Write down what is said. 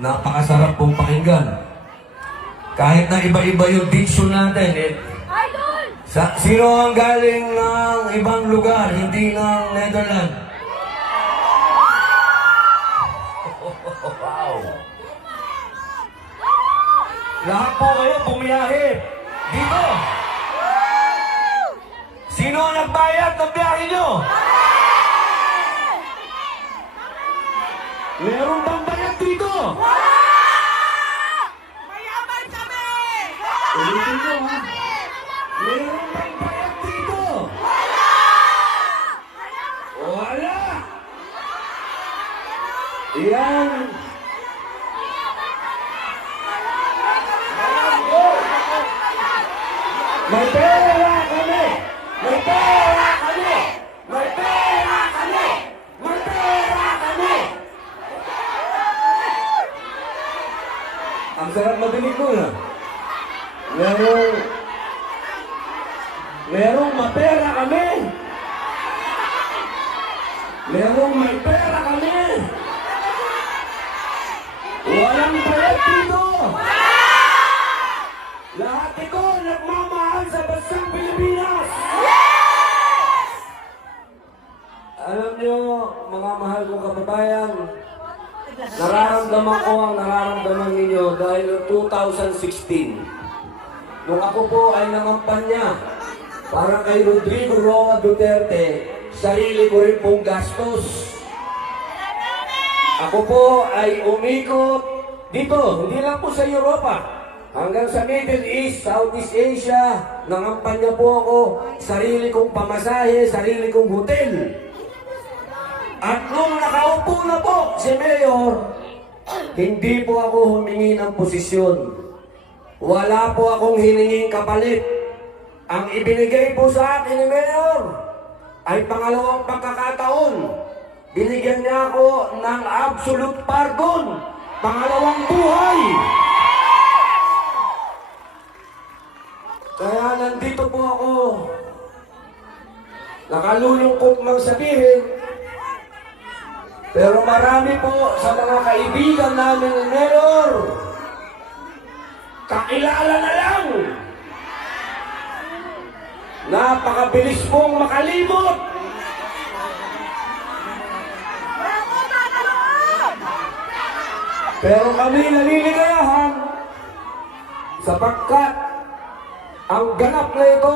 Napakasarap pong pakinggan. Kahit na iba-iba yung diction natin, sino ang galing ng ibang lugar, hindi ng Netherlands? Wow! Lahat po kayo bumiyahe dito. Sino ang nagbayad ng biyahe nyo? Meron bang bayad dito? Mayaman kami! Ulitin ko ha. Meron bang bayad dito? Wala! Yan! May pera kami! May pera kami! May pera kami! May pera kami! Ang sarap madinig ko na. Merong mapera kami! Merong may pera kami! Walang bayad dito! Lahat ito nagmamahal sa bansang Pilipinas! Alam niyo, mga mahal kong kababayan, nararamdaman ko ang nararamdaman ninyo dahil 2016. Nung ako po ay nangampanya para kay Rodrigo Roa Duterte, sarili ko rin pong gastos. Ako po ay umikot dito, hindi lang po sa Europa, hanggang sa Middle East, Southeast Asia. Nangampanya po ako, sarili kong pamasahe, sarili kong hotel. At nung nakaupo na po si Mayor, hindi po ako humingi ng posisyon. Wala po akong hininging kapalit. Ang ibinigay po sa akin ni Mayor ay pangalawang pagkakataon. Binigyan niya ako ng absolute pardon, pangalawang buhay. Kaya nandito po ako. Nakalulungkot mang sabihin, pero marami po sa mga kaibigan namin ni Mayor, kakilala na lang. Napakabilis pong makalimot. Pero kami naliligayahan sapagkat ang ganap na ito